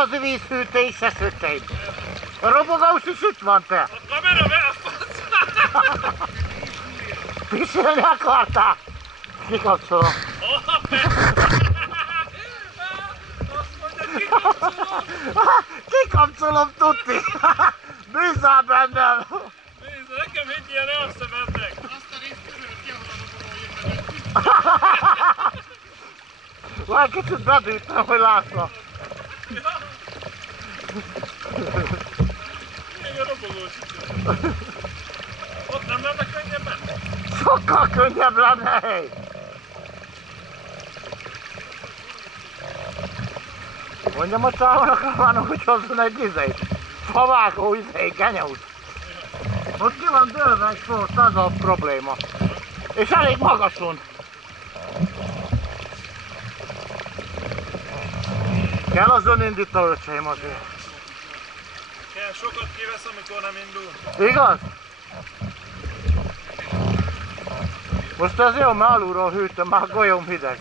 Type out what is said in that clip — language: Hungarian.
igazi vízhűtés, se szöcseim. A robogós is itt van, te. A kamera beakadsz! Pisilni akartál? Kikapcsolom. Kikapcsolom, tuti! Bízzál bennem! Nézd, nekem egy ilyen elszemednek! Azt a részt törölt ki, ahol a robogó jön. Majd kicsit bedítem, hogy lássa. Még a robogós is. Ott nem lenne könnyebben? Sokkal könnyebb lenne, hely! Mondjam a csávónak, Romának, hogy hozzon egy izét. Favágó izét, genyót. Most ki van dőlve egy sort, az a probléma. És elég magason. Kell az önindító, öcseim azért. Kell, sokat kivesz, amikor nem indul. Igaz? Most ez jó, mert alulról hűtöm, már golyom hideg.